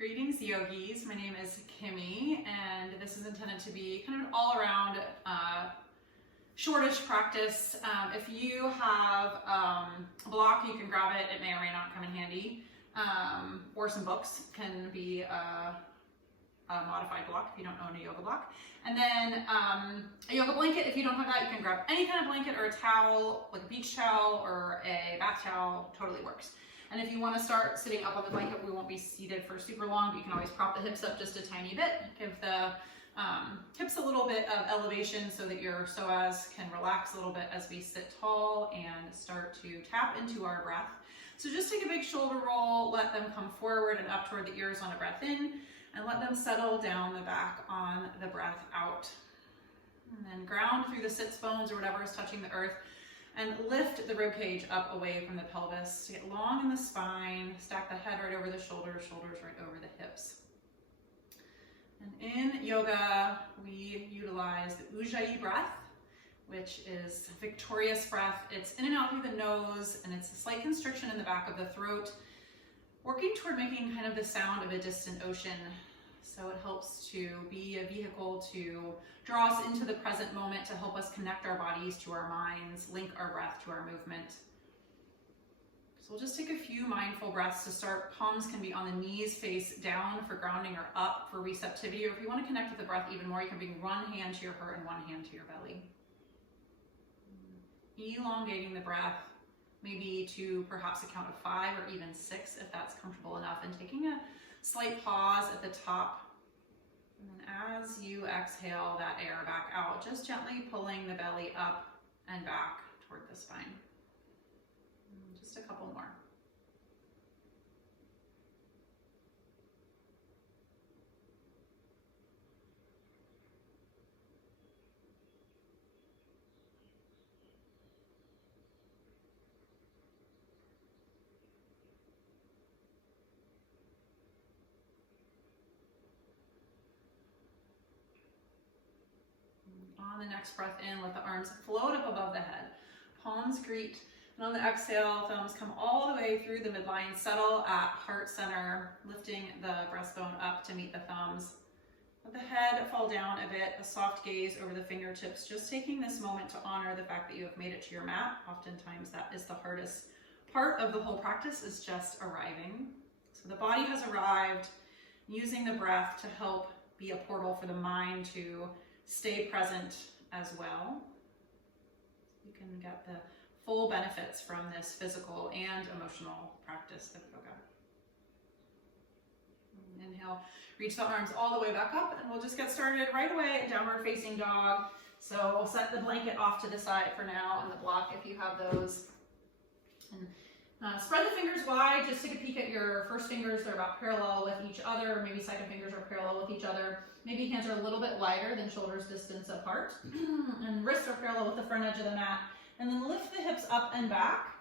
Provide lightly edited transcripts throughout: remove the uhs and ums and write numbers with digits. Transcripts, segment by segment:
Greetings, yogis. My name is Kimmy, and this is intended to be kind of an all-around shortish practice. If you have a block, you can grab it. It may or may not come in handy. Or some books can be a modified block if you don't own a yoga block. And then a yoga blanket. If you don't have that, you can grab any kind of blanket or a towel, like a beach towel or a bath towel. Totally works. And if you want to start sitting up on the blanket, we won't be seated for super long, but you can always prop the hips up just a tiny bit. Give the hips a little bit of elevation so that your psoas can relax a little bit as we sit tall and start to tap into our breath. So just take a big shoulder roll, let them come forward and up toward the ears on a breath in, and let them settle down the back on the breath out. And then ground through the sits bones or whatever is touching the earth, and lift the rib cage up away from the pelvis to get long in the spine. Stack the head right over the shoulders, shoulders right over the hips. And in yoga, we utilize the Ujjayi breath, which is victorious breath. It's in and out through the nose, and it's a slight constriction in the back of the throat, working toward making kind of the sound of a distant ocean. So it helps to be a vehicle to draw us into the present moment, to help us connect our bodies to our minds, link our breath to our movement. So we'll just take a few mindful breaths to start. Palms can be on the knees, face down for grounding or up for receptivity. Or if you want to connect with the breath even more, you can bring one hand to your heart and one hand to your belly. Elongating the breath, maybe to perhaps a count of 5 or even 6 if that's comfortable enough, and taking a slight pause at the top. And then as you exhale that air back out, just gently pulling the belly up and back toward the spine. Just a couple more. On the next breath in, let the arms float up above the head. Palms greet, and on the exhale, thumbs come all the way through the midline, settle at heart center, lifting the breastbone up to meet the thumbs. Let the head fall down a bit, a soft gaze over the fingertips, just taking this moment to honor the fact that you have made it to your mat. Oftentimes that is the hardest part of the whole practice, is just arriving. So the body has arrived, using the breath to help be a portal for the mind to stay present as well. You can get the full benefits from this physical and emotional practice of yoga. Inhale, reach the arms all the way back up, and we'll just get started right away, downward facing dog. So we'll set the blanket off to the side for now, and the block if you have those. And spread the fingers wide, just take a peek at your first fingers. They're about parallel with each other. Maybe second fingers are parallel with each other. Maybe hands are a little bit wider than shoulders distance apart. And wrists are parallel with the front edge of the mat. And then lift the hips up and back.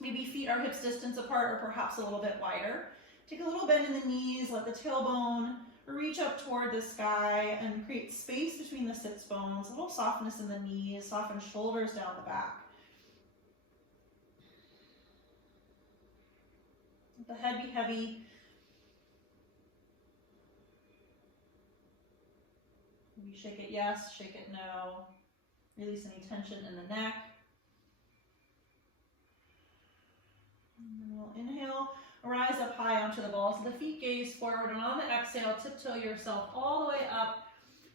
Maybe feet are hips distance apart or perhaps a little bit wider. Take a little bend in the knees, let the tailbone reach up toward the sky and create space between the sits bones, a little softness in the knees, soften shoulders down the back. Let the head be heavy. Maybe shake it yes, shake it no. Release any tension in the neck. And then we'll inhale, rise up high onto the balls of the feet, gaze forward, and on the exhale, tiptoe yourself all the way up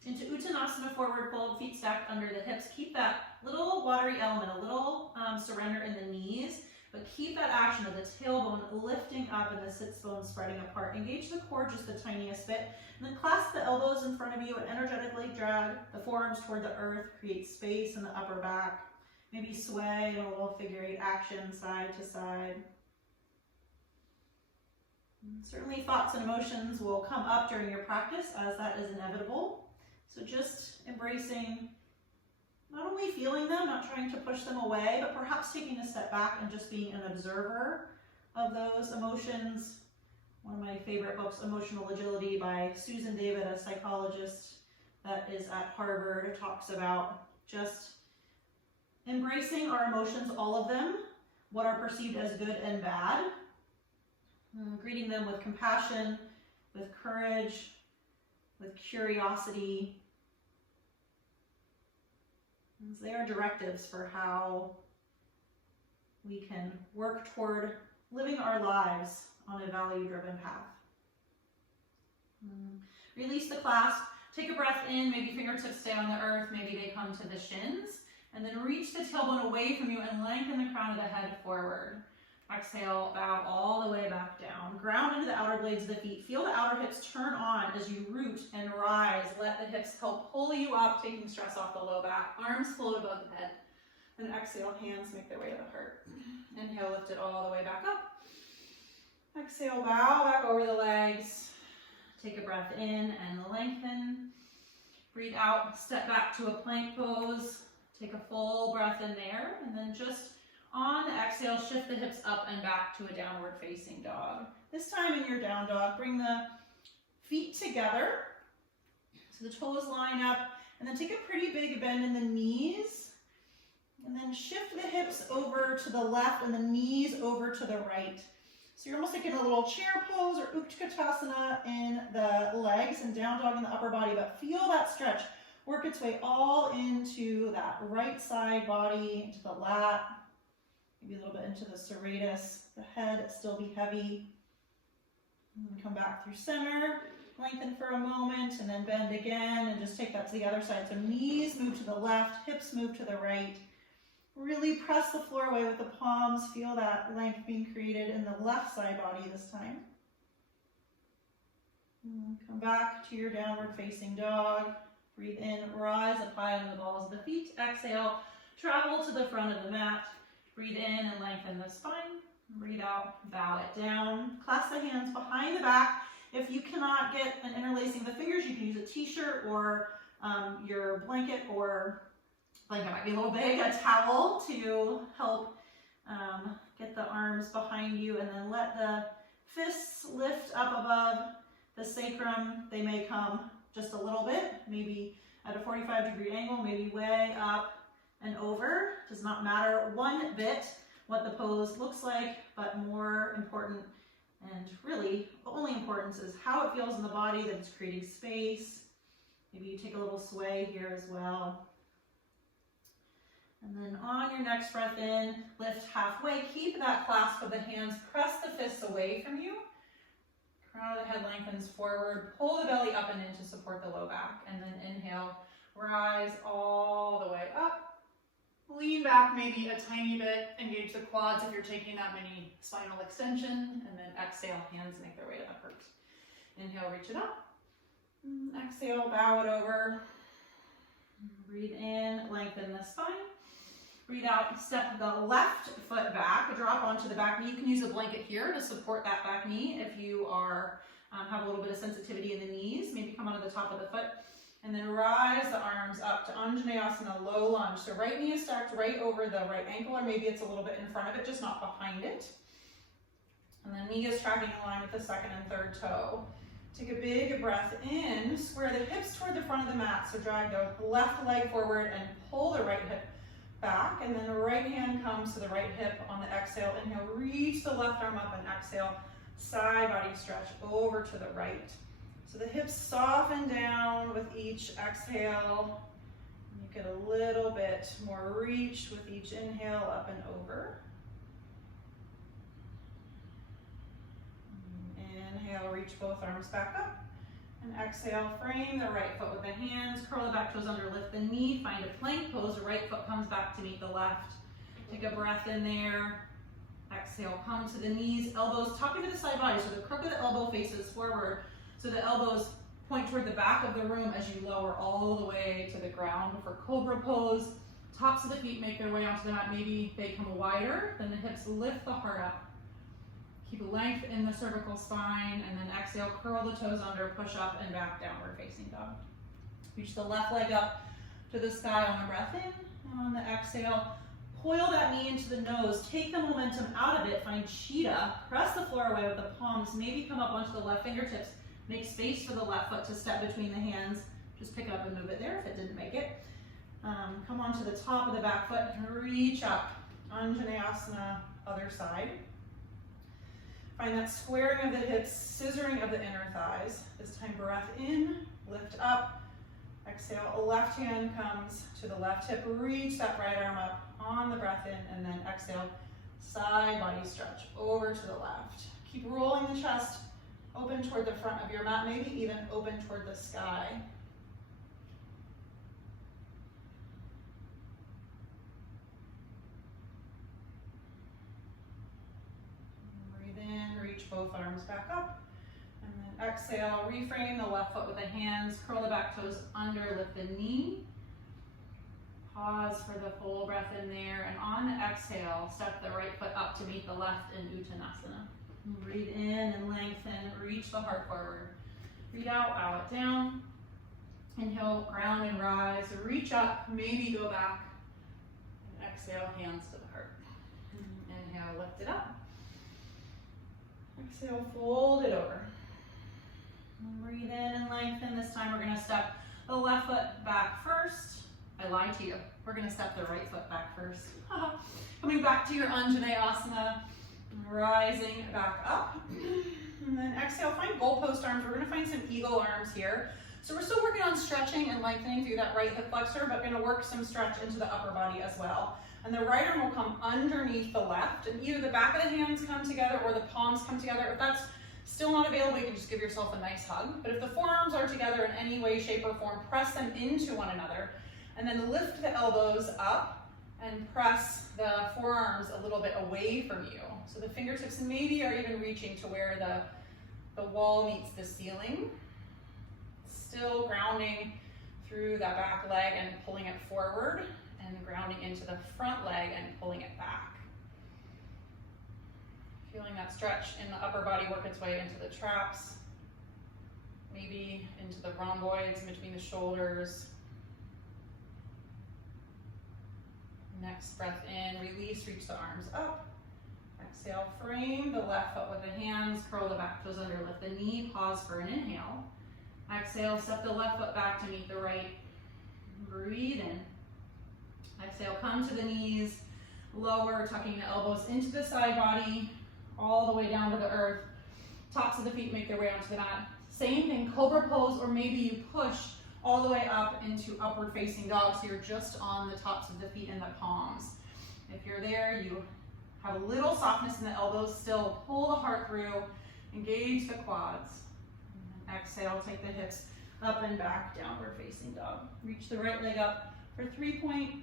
into Uttanasana, forward fold, feet stacked under the hips. Keep that little watery element, a little surrender in the knees, but keep that action of the tailbone lifting up and the sits bones spreading apart. Engage the core just the tiniest bit, and then clasp the elbows in front of you and energetically drag the forearms toward the earth. Create space in the upper back. Maybe sway in a little figure 8 action, side to side. And certainly thoughts and emotions will come up during your practice, as that is inevitable. So just embracing, not only feeling them, not trying to push them away, but perhaps taking a step back and just being an observer of those emotions. One of my favorite books, Emotional Agility by Susan David, a psychologist that is at Harvard, talks about just embracing our emotions, all of them, what are perceived as good and bad, greeting them with compassion, with courage, with curiosity. And they are directives for how we can work toward living our lives on a value-driven path. Release the clasp. Take a breath in. Maybe fingertips stay on the earth. Maybe they come to the shins. And then reach the tailbone away from you and lengthen the crown of the head forward. Exhale, bow all the way back down. Ground into the outer blades of the feet. Feel the outer hips turn on as you root and rise. Let the hips help pull you up, taking stress off the low back. Arms float above the head. And exhale, hands make their way to the heart. Inhale, lift it all the way back up. Exhale, bow back over the legs. Take a breath in and lengthen. Breathe out, step back to a plank pose. Take a full breath in there, and then just on the exhale, shift the hips up and back to a downward facing dog. This time in your down dog, bring the feet together so the toes line up, and then take a pretty big bend in the knees, and then shift the hips over to the left and the knees over to the right. So you're almost like in a little chair pose or Utkatasana in the legs and down dog in the upper body, but feel that stretch work its way all into that right side body, into the lat, maybe a little bit into the serratus, the head still be heavy. And then come back through center, lengthen for a moment, and then bend again, and just take that to the other side. So knees move to the left, hips move to the right. Really press the floor away with the palms. Feel that length being created in the left side body this time. And come back to your downward facing dog. Breathe in, rise up high on the balls of the feet. Exhale, travel to the front of the mat. Breathe in and lengthen the spine. Breathe out, bow it down. Clasp the hands behind the back. If you cannot get an interlacing of the fingers, you can use a t-shirt or your blanket, or blanket might be a little big, a towel to help get the arms behind you, and then let the fists lift up above the sacrum. They may come just a little bit, maybe at a 45-degree angle, maybe way up and over. Does not matter one bit what the pose looks like, but more important, and really the only importance, is how it feels in the body, that it's creating space. Maybe you take a little sway here as well. And then on your next breath in, lift halfway. Keep that clasp of the hands. Press the fists away from you. Crown of the head lengthens forward. Pull the belly up and in to support the low back. And then inhale, rise all the way up. Lean back maybe a tiny bit. Engage the quads if you're taking that mini spinal extension. And then exhale, hands make their way to the heart. Inhale, reach it up. Exhale, bow it over. Breathe in, lengthen the spine. Breathe out, step the left foot back, drop onto the back knee. You can use a blanket here to support that back knee if you are have a little bit of sensitivity in the knees. Maybe come onto the top of the foot, and then rise the arms up to Anjaneyasana, low lunge. So right knee is stacked right over the right ankle, or maybe it's a little bit in front of it, just not behind it. And then knee is tracking in line with the second and third toe. Take a big breath in, square the hips toward the front of the mat. So drag the left leg forward and pull the right hip back, and then the right hand comes to the right hip on the exhale. Inhale, reach the left arm up, and exhale, side body stretch over to the right. So the hips soften down with each exhale. You get a little bit more reach with each inhale, up and over. Inhale, reach both arms back up. And exhale, frame the right foot with the hands, curl the back toes under, lift the knee, find a plank pose. The right foot comes back to meet the left. Take a breath in there. Exhale, come to the knees, elbows tuck into the side body, so the crook of the elbow faces forward. So the elbows point toward the back of the room as you lower all the way to the ground for Cobra Pose. Tops of the feet make their way onto the mat. Maybe they come wider, then the hips lift the heart up. Keep length in the cervical spine, and then exhale, curl the toes under, push up and back, downward facing dog. Reach the left leg up to the sky on the breath in, and on the exhale, coil that knee into the nose, take the momentum out of it, find cheetah, press the floor away with the palms, maybe come up onto the left fingertips, make space for the left foot to step between the hands, just pick it up and move it there if it didn't make it. Come onto the top of the back foot and reach up, Anjaneyasana, other side. Find that squaring of the hips, scissoring of the inner thighs. This time breath in, lift up. Exhale, left hand comes to the left hip. Reach that right arm up on the breath in, and then exhale, side body stretch over to the left. Keep rolling the chest open toward the front of your mat, maybe even open toward the sky. Breathe in, reach both arms back up. And then exhale, reframe the left foot with the hands, curl the back toes under, lift the knee. Pause for the full breath in there, and on the exhale, step the right foot up to meet the left in Uttanasana. Breathe in and lengthen, reach the heart forward. Breathe out, bow it down. Inhale, ground and rise, reach up, maybe go back. And exhale, hands to the heart. Inhale, lift it up. Exhale, fold it over. Breathe in and lengthen. This time we're going to step the left foot back first. I lied to you. We're going to step the right foot back first. Coming back to your Anjaneyasana, rising back up. And then exhale, find goalpost arms. We're going to find some eagle arms here. So we're still working on stretching and lengthening through that right hip flexor, but going to work some stretch into the upper body as well. And the right arm will come underneath the left, and either the back of the hands come together or the palms come together. If that's still not available, you can just give yourself a nice hug. But if the forearms are together in any way, shape, or form, press them into one another. And then lift the elbows up and press the forearms a little bit away from you. So the fingertips maybe are even reaching to where the wall meets the ceiling. Still grounding through that back leg and pulling it forward, and grounding into the front leg and pulling it back. Feeling that stretch in the upper body work its way into the traps, maybe into the rhomboids in between the shoulders. Next breath in, release, reach the arms up. Exhale, frame the left foot with the hands, curl the back toes under, lift the knee, pause for an inhale. Exhale, step the left foot back to meet the right. Breathe in. Exhale, come to the knees, lower, tucking the elbows into the side body, all the way down to the earth. Tops of the feet make their way onto the mat. Same thing, Cobra Pose, or maybe you push all the way up into upward facing dog, so you're just on the tops of the feet and the palms. If you're there, you have a little softness in the elbows, still pull the heart through, engage the quads. Exhale, take the hips up and back, downward facing dog. Reach the right leg up for 3-point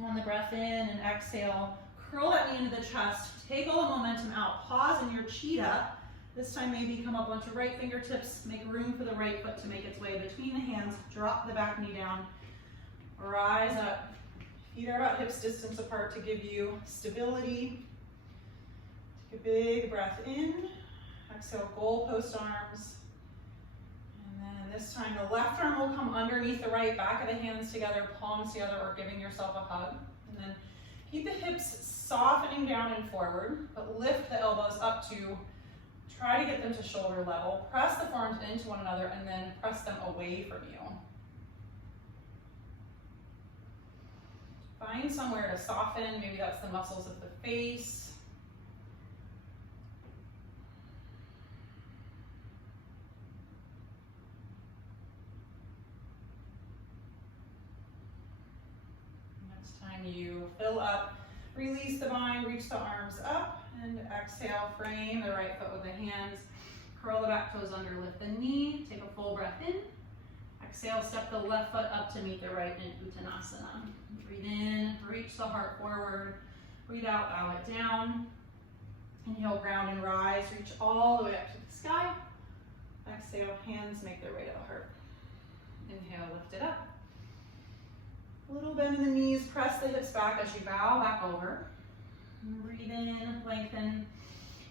on the breath in, and exhale, curl that knee into the chest, take all the momentum out, pause in your cheetah. This time maybe come up onto right fingertips, make room for the right foot to make its way between the hands, drop the back knee down, rise up. Feet are about hips distance apart to give you stability. Take a big breath in, exhale, goalpost arms. And then this time the left arm will come underneath the right, back of the hands together, palms together, or giving yourself a hug. And then keep the hips softening down and forward, but lift the elbows up to try to get them to shoulder level. Press the forearms into one another and then press them away from you. Find somewhere to soften. Maybe that's the muscles of the face. Next time you fill up, release the bind, reach the arms up. And exhale, frame the right foot with the hands, curl the back toes under, lift the knee, take a full breath in. Exhale, step the left foot up to meet the right in Uttanasana. Breathe in, reach the heart forward. Breathe out, bow it down. Inhale, ground and rise, reach all the way up to the sky. Exhale, hands make their way to the heart. Inhale, lift it up. A little bend in the knees, press the hips back as you bow back over. Breathe in, lengthen.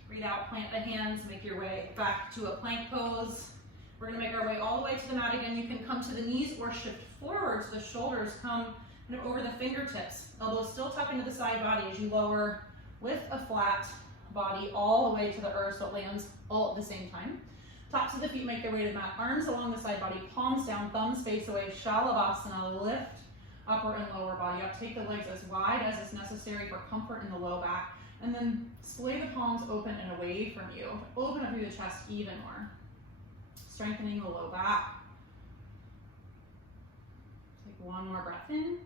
Breathe out, plant the hands, make your way back to a plank pose. We're going to make our way all the way to the mat again. You can come to the knees or shift forward so the shoulders come over the fingertips. Elbows still tuck into the side body as you lower with a flat body all the way to the earth so it lands all at the same time. Tops of the feet make their way to the mat. Arms along the side body, palms down, thumbs face away. Shalabhasana, lift upper and lower body up. Take the legs as wide as is necessary for comfort in the low back, And then splay the palms open and away from you. Open up through the chest even more. Strengthening the low back. Take one more breath in.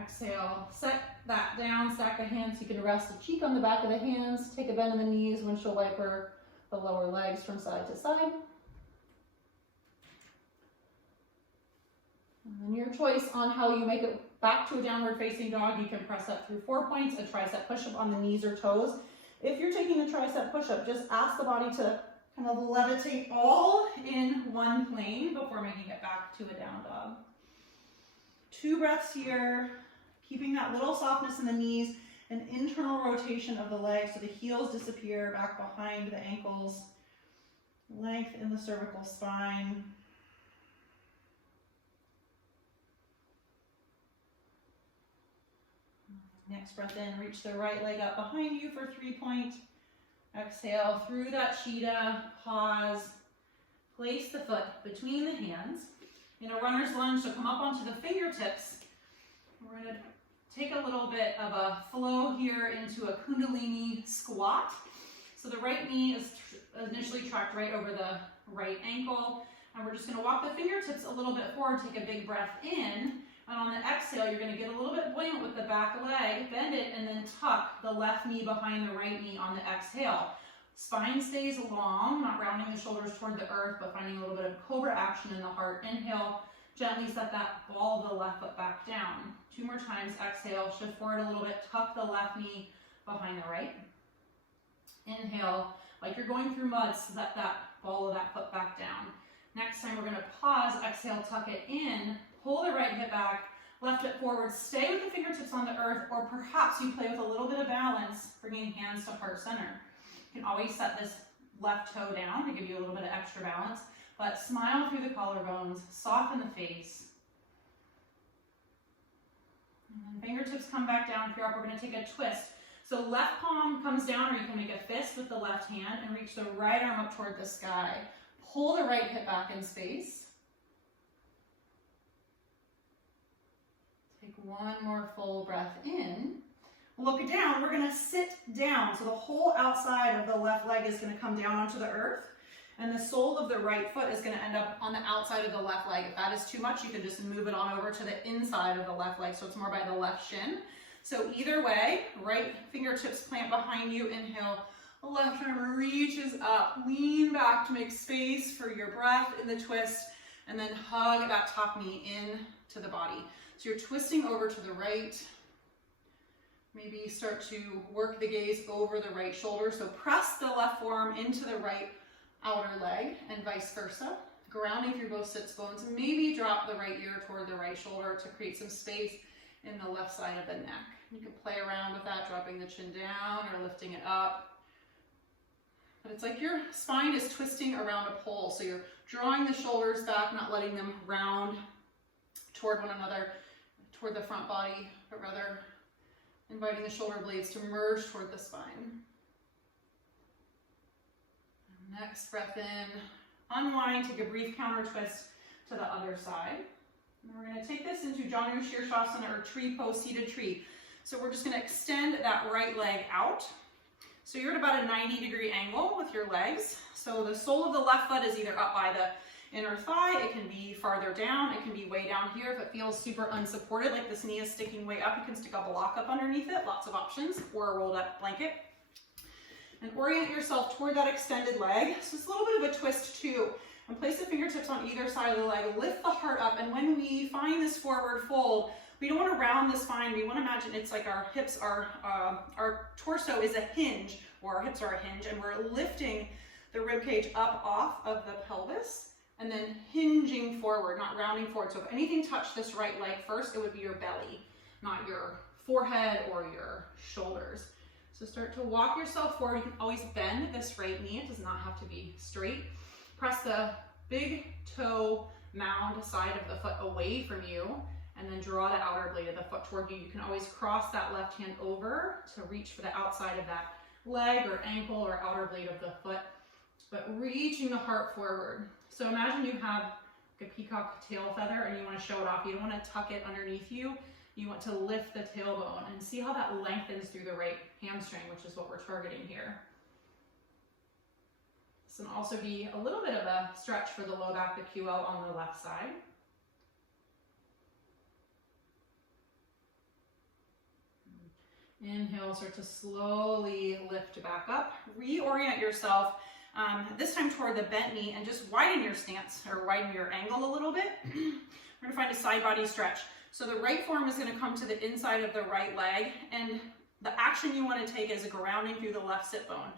Exhale, set that down, stack the hands. You can rest a cheek on the back of the hands. Take a bend in the knees, windshield wiper the lower legs from side to side. And then your choice on how you make it back to a downward facing dog. You can press up through 4 points, a tricep push-up on the knees or toes. If you're taking a tricep push-up, just ask the body to kind of levitate all in one plane before making it back to a down dog. 2 breaths here, keeping that little softness in the knees, an internal rotation of the legs so the heels disappear back behind the ankles, length in the cervical spine. Next breath in, reach the right leg up behind you for 3 point. Exhale through that cheetah, pause, place the foot between the hands in a runner's lunge, so come up onto the fingertips. We're going to take a little bit of a flow here into a Kundalini Squat. So the right knee is initially tracked right over the right ankle, and we're just going to walk the fingertips a little bit forward, take a big breath in, and on the exhale you're going to get a little bit buoyant with the back leg, bend it, and then tuck the left knee behind the right knee on the exhale. Spine stays long, not rounding the shoulders toward the earth, but finding a little bit of cobra action in the heart. Inhale, gently set that ball of the left foot back down. 2 more times, exhale, shift forward a little bit, tuck the left knee behind the right. Inhale, like you're going through mud, set that ball of that foot back down. Next time we're going to pause, exhale, tuck it in, pull the right hip back, left hip forward, stay with the fingertips on the earth, or perhaps you play with a little bit of balance, bringing hands to heart center. You can always set this left toe down to give you a little bit of extra balance, but smile through the collarbones, soften the face. And then fingertips come back down. If you're up, we're going to take a twist. So left palm comes down, or you can make a fist with the left hand and reach the right arm up toward the sky. Pull the right hip back in space. Take one more full breath in. Look down, we're going to sit down. So the whole outside of the left leg is going to come down onto the earth, and the sole of the right foot is going to end up on the outside of the left leg. If that is too much, you can just move it on over to the inside of the left leg, so it's more by the left shin. So either way, right fingertips plant behind you, inhale, left arm reaches up, lean back to make space for your breath in the twist, and then hug that top knee in to the body. So you're twisting over to the right. Maybe start to work the gaze over the right shoulder. So press the left forearm into the right outer leg and vice versa. Grounding through both sits bones. Maybe drop the right ear toward the right shoulder to create some space in the left side of the neck. You can play around with that, dropping the chin down or lifting it up. But it's like your spine is twisting around a pole. So you're drawing the shoulders back, not letting them round toward one another, toward the front body, but rather inviting the shoulder blades to merge toward the spine. Next breath in, unwind, take a brief counter twist to the other side. And we're going to take this into Janu Shirshasana, or tree pose, seated tree. So we're just going to extend that right leg out. So you're at about a 90-degree angle with your legs. So the sole of the left foot is either up by the inner thigh, it can be farther down, it can be way down here. If it feels super unsupported, like this knee is sticking way up, you can stick a block up underneath it, lots of options, or a rolled up blanket. And orient yourself toward that extended leg. So it's a little bit of a twist too. And place the fingertips on either side of the leg, lift the heart up, and when we find this forward fold, we don't want to round the spine. We want to imagine it's like our hips are, our torso is a hinge, or our hips are a hinge, and we're lifting the rib cage up off of the pelvis, and then hinging forward, not rounding forward. So if anything touched this right leg first, it would be your belly, not your forehead or your shoulders. So start to walk yourself forward. You can always bend this right knee. It does not have to be straight. Press the big toe mound side of the foot away from you, and then draw the outer blade of the foot toward you. You can always cross that left hand over to reach for the outside of that leg or ankle or outer blade of the foot, but reaching the heart forward. So imagine you have a peacock tail feather and you want to show it off. You don't want to tuck it underneath you. You want to lift the tailbone and see how that lengthens through the right hamstring, which is what we're targeting here. This can also be a little bit of a stretch for the low back, the QL on the left side. Inhale, start to slowly lift back up. Reorient yourself, this time toward the bent knee, and just widen your stance or widen your angle a little bit. We're gonna find a side body stretch. So the right forearm is gonna come to the inside of the right leg, and the action you wanna take is grounding through the left sit bone.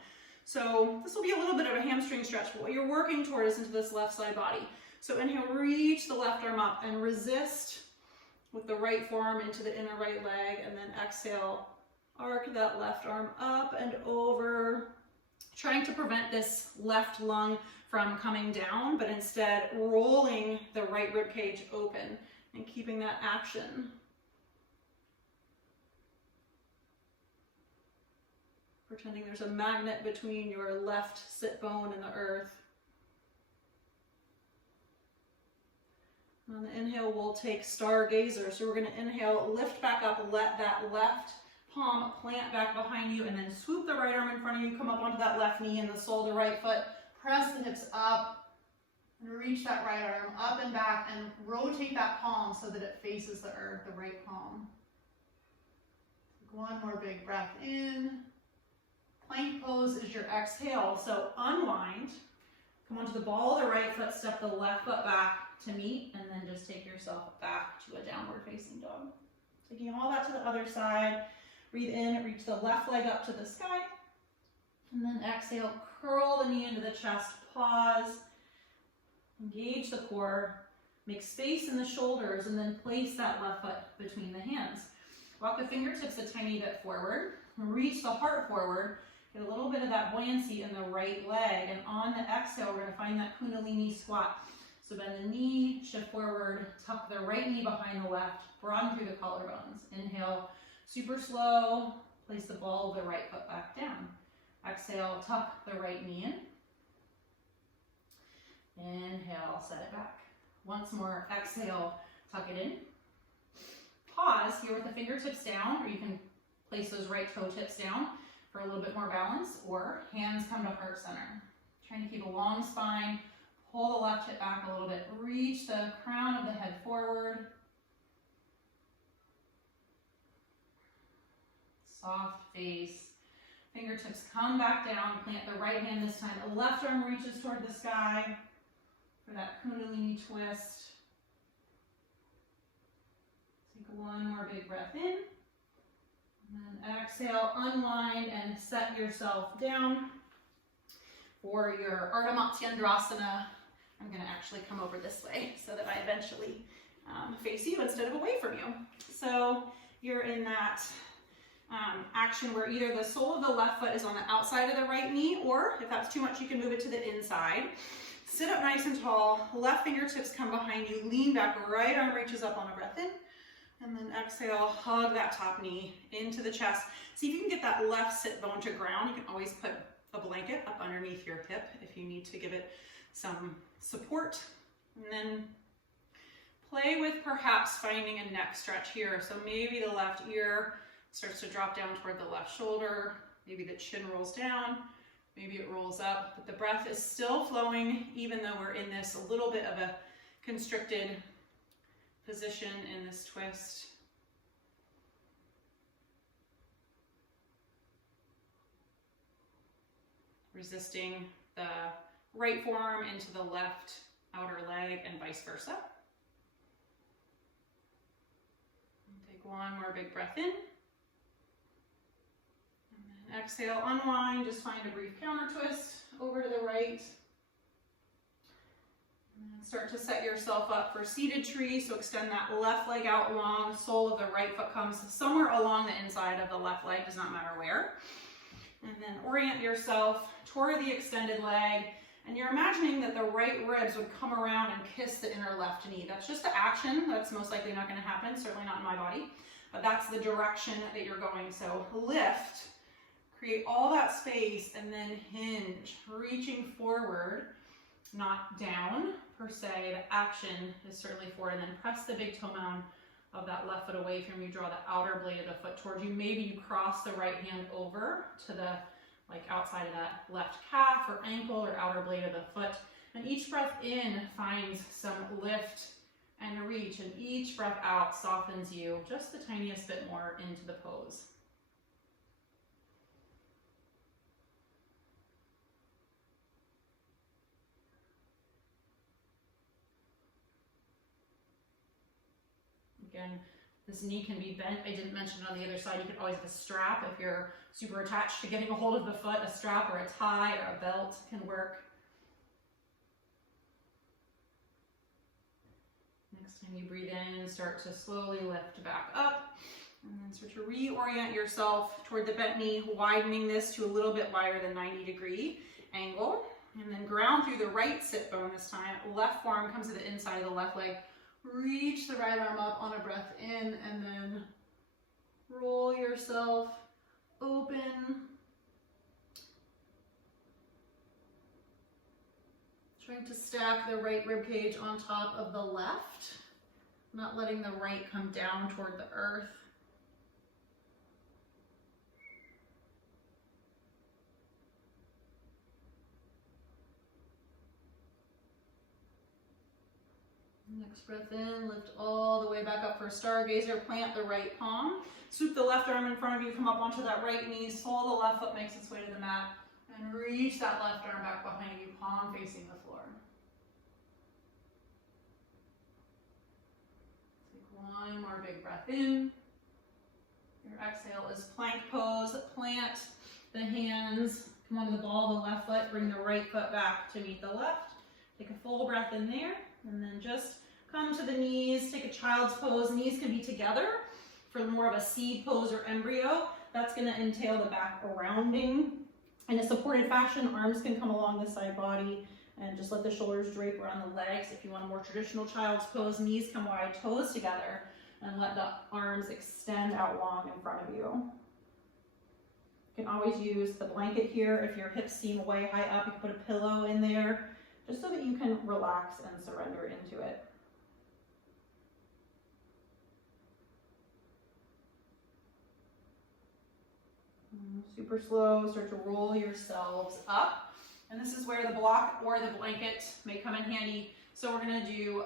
So this will be a little bit of a hamstring stretch, but what you're working toward is into this left side body. So inhale, reach the left arm up and resist with the right forearm into the inner right leg, and then exhale, arc that left arm up and over, trying to prevent this left lung from coming down, but instead rolling the right rib cage open and keeping that action. Pretending there's a magnet between your left sit bone and the earth. On the inhale, we'll take stargazer. So we're going to inhale, lift back up, let that left palm plant back behind you, and then swoop the right arm in front of you, come up onto that left knee and the sole of the right foot. Press the hips up and reach that right arm up and back and rotate that palm so that it faces the earth, the right palm. Take one more big breath in. Plank pose is your exhale. So unwind, come onto the ball of the right foot, step the left foot back to meet, and then just take yourself back to a downward facing dog. Taking all that to the other side. Breathe in, reach the left leg up to the sky, and then exhale, curl the knee into the chest, pause, engage the core, make space in the shoulders, and then place that left foot between the hands. Walk the fingertips a tiny bit forward, reach the heart forward, get a little bit of that buoyancy in the right leg, and on the exhale, we're gonna find that Kundalini Squat. So bend the knee, shift forward, tuck the right knee behind the left, broaden through the collarbones. Inhale, super slow, place the ball of the right foot back down. Exhale, tuck the right knee in. Inhale, set it back. Once more, exhale, tuck it in. Pause here with the fingertips down, or you can place those right toe tips down for a little bit more balance, or hands come to heart center. Trying to keep a long spine, pull the left hip back a little bit, reach the crown of the head forward. Soft face, fingertips come back down, plant the right hand this time. The left arm reaches toward the sky for that Kundalini twist. Take one more big breath in. And then exhale, unwind and set yourself down for your Ardha Matsyendrasana. I'm going to actually come over this way so that I eventually face you instead of away from you. So you're in that action where either the sole of the left foot is on the outside of the right knee, or if that's too much, you can move it to the inside. Sit up nice and tall, left fingertips come behind you, lean back, right arm reaches up on a breath in, and then exhale, hug that top knee into the chest. See if you can get that left sit bone to ground. You can always put a blanket up underneath your hip if you need to give it some support. And then play with perhaps finding a neck stretch here. So maybe the left ear starts to drop down toward the left shoulder. Maybe the chin rolls down. Maybe it rolls up, but the breath is still flowing even though we're in this a little bit of a constricted position in this twist. Resisting the right forearm into the left outer leg and vice versa. Take one more big breath in. And then exhale, unwind, just find a brief counter twist over to the right. And start to set yourself up for seated tree. So extend that left leg out long, sole of the right foot comes somewhere along the inside of the left leg, does not matter where. And then orient yourself toward the extended leg. And you're imagining that the right ribs would come around and kiss the inner left knee. That's just an action. That's most likely not going to happen, certainly not in my body. But that's the direction that you're going. So lift, create all that space, and then hinge, reaching forward, not down per se. The action is certainly forward. And then press the big toe mound of that left foot away from you. Draw the outer blade of the foot towards you. Maybe you cross the right hand over to the outside of that left calf or ankle or outer blade of the foot. And each breath in finds some lift and reach, and each breath out softens you just the tiniest bit more into the pose. Again, this knee can be bent. I didn't mention it on the other side. You could always have a strap if you're super attached to getting a hold of the foot. A strap or a tie or a belt can work. Next time you breathe in, start to slowly lift back up. And then start to reorient yourself toward the bent knee, widening this to a little bit wider than 90-degree angle. And then ground through the right sit bone this time. Left forearm comes to the inside of the left leg. Reach the right arm up on a breath in, and then roll yourself open. Trying to stack the right rib cage on top of the left, not letting the right come down toward the earth. Next breath in, lift all the way back up for stargazer, plant the right palm, swoop the left arm in front of you, come up onto that right knee, sole the left foot makes its way to the mat, and reach that left arm back behind you, palm facing the floor. Take one more big breath in. Your exhale is plank pose, plant the hands, come onto the ball of the left foot, bring the right foot back to meet the left. Take a full breath in there, and then just come to the knees, take a child's pose. Knees can be together for more of a seed pose or embryo. That's going to entail the back rounding in a supported fashion. Arms can come along the side body and just let the shoulders drape around the legs. If you want a more traditional child's pose, knees come wide, toes together, and let the arms extend out long in front of you. You can always use the blanket here. If your hips seem way high up, you can put a pillow in there just so that you can relax and surrender into it. Super slow, start to roll yourselves up. And this is where the block or the blanket may come in handy. So we're gonna do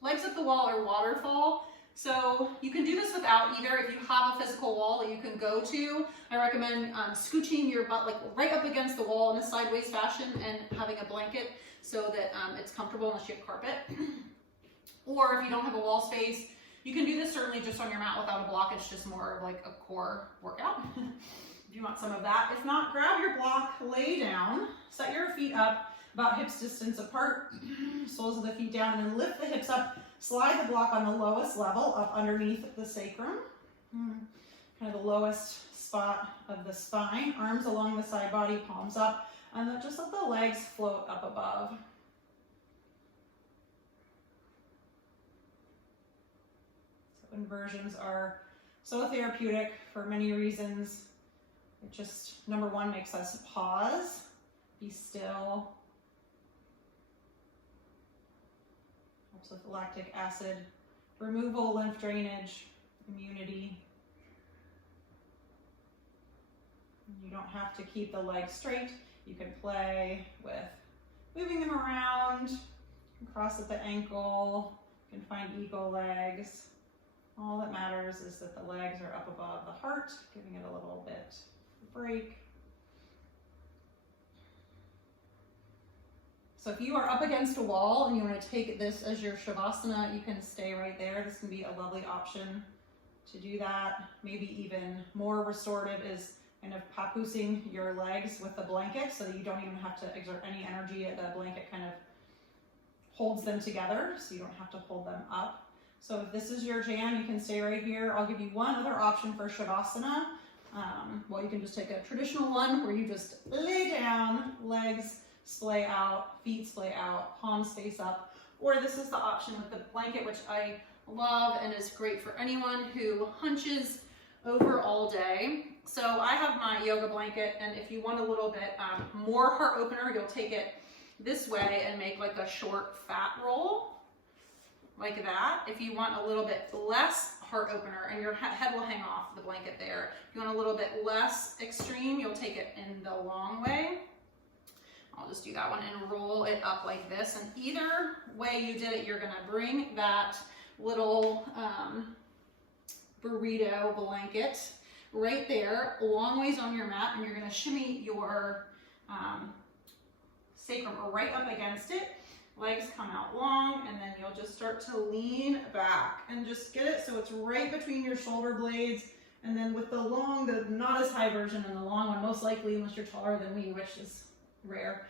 legs up the wall or waterfall. So you can do this without either. If you have a physical wall that you can go to, I recommend scooching your butt like right up against the wall in a sideways fashion and having a blanket so that it's comfortable unless you have carpet. Or if you don't have a wall space, you can do this certainly just on your mat without a block. It's just more of like a core workout. If you want some of that. If not, grab your block, lay down, set your feet up about hips distance apart, soles of the feet down, and then lift the hips up. Slide the block on the lowest level up underneath the sacrum, kind of the lowest spot of the spine. Arms along the side body, palms up, and then just let the legs float up above. So inversions are so therapeutic for many reasons. It just, number one, makes us pause, be still. Helps with lactic acid removal, lymph drainage, immunity. You don't have to keep the legs straight. You can play with moving them around. You can cross at the ankle. You can find eagle legs. All that matters is that the legs are up above the heart, giving it a little bit of a break. So if you are up against a wall and you want to take this as your Shavasana, you can stay right there. This can be a lovely option to do that. Maybe even more restorative is kind of papoosing your legs with the blanket so that you don't even have to exert any energy. The blanket kind of holds them together so you don't have to hold them up. So if this is your jam, you can stay right here. I'll give you one other option for Shavasana. Well, you can just take a traditional one where you just lay down, legs splay out, feet splay out, palms face up. Or this is the option with the blanket, which I love and is great for anyone who hunches over all day. So I have my yoga blanket, and if you want a little bit more heart opener, you'll take it this way and make like a short fat roll. like that. If you want a little bit less heart opener, and your head will hang off the blanket there. If you want a little bit less extreme, you'll take it in the long way. I'll just do that one and roll it up like this. And either way you did it, you're gonna bring that little burrito blanket right there, long ways on your mat, and you're gonna shimmy your sacrum right up against it. Legs come out long, and then you'll just start to lean back and just get it so it's right between your shoulder blades. And then with the long, the not as high version, and the long one, most likely, unless you're taller than me, which is rare,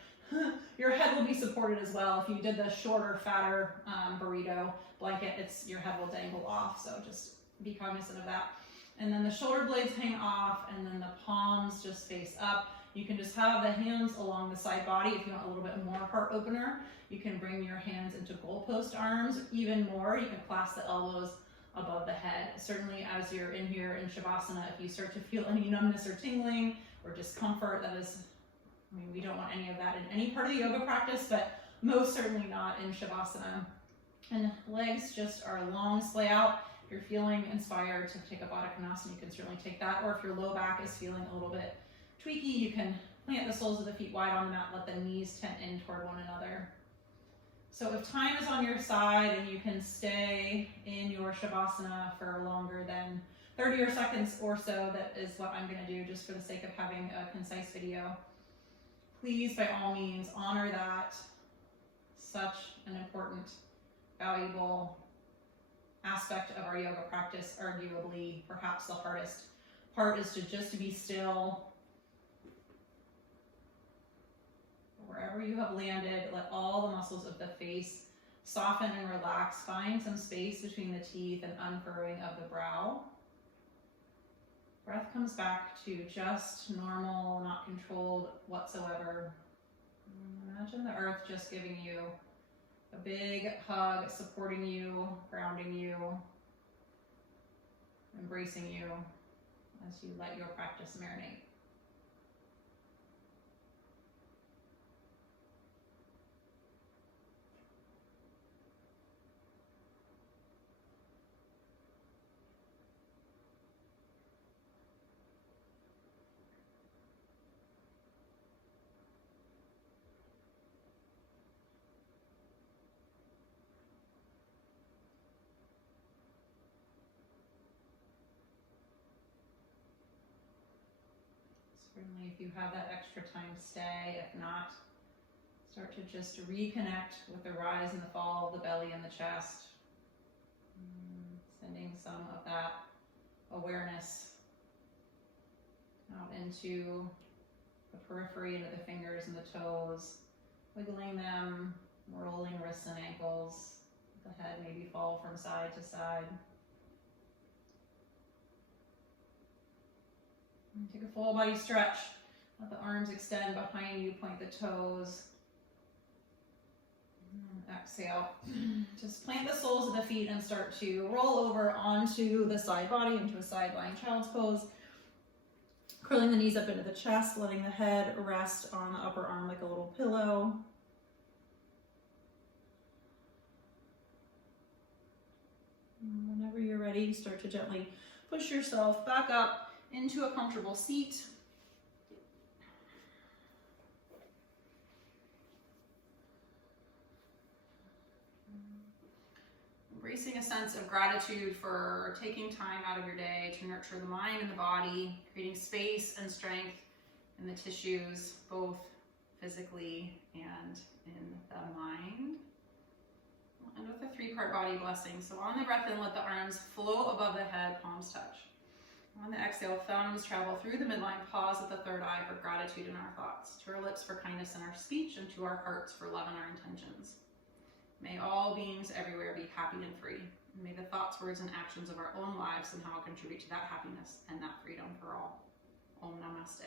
your head will be supported as well. If you did the shorter, fatter burrito blanket, your head will dangle off, so just be cognizant of that. And then the shoulder blades hang off, and then the palms just face up. You can just have the hands along the side body. If you want a little bit more heart opener, you can bring your hands into goalpost arms. Even more, you can clasp the elbows above the head. Certainly as you're in here in Shavasana, if you start to feel any numbness or tingling or discomfort, that is, I mean, we don't want any of that in any part of the yoga practice, but most certainly not in Shavasana. And legs just are long, splay out. If you're feeling inspired to take a Baddha Konasana, you can certainly take that. Or if your low back is feeling a little bit tweaky, you can plant the soles of the feet wide on the mat, let the knees tent in toward one another. So if time is on your side and you can stay in your Shavasana for longer than 30 seconds or so, that is what I'm going to do just for the sake of having a concise video. Please, by all means, honor that. Such an important, valuable aspect of our yoga practice. Arguably, perhaps the hardest part is to be still. Wherever you have landed, let all the muscles of the face soften and relax. Find some space between the teeth and unfurrowing of the brow. Breath comes back to just normal, not controlled whatsoever. Imagine the earth just giving you a big hug, supporting you, grounding you, embracing you as you let your practice marinate. Certainly, if you have that extra time, stay. If not, start to just reconnect with the rise and the fall of the belly and the chest. Sending some of that awareness out into the periphery, into the fingers and the toes, wiggling them, rolling wrists and ankles. The head maybe fall from side to side. Take a full body stretch. Let the arms extend behind you, point the toes. And exhale. Just plant the soles of the feet and start to roll over onto the side body, into a side lying child's pose. Curling the knees up into the chest, letting the head rest on the upper arm like a little pillow. And whenever you're ready, start to gently push yourself back up into a comfortable seat. Embracing a sense of gratitude for taking time out of your day to nurture the mind and the body, creating space and strength in the tissues, both physically and in the mind. And with a three-part body blessing. So on the breath in, let the arms float above the head, palms touch. On the exhale, thumbs travel through the midline, pause at the third eye for gratitude in our thoughts, to our lips for kindness in our speech, and to our hearts for love in our intentions. May all beings everywhere be happy and free. And may the thoughts, words, and actions of our own lives somehow contribute to that happiness and that freedom for all. Om Namaste.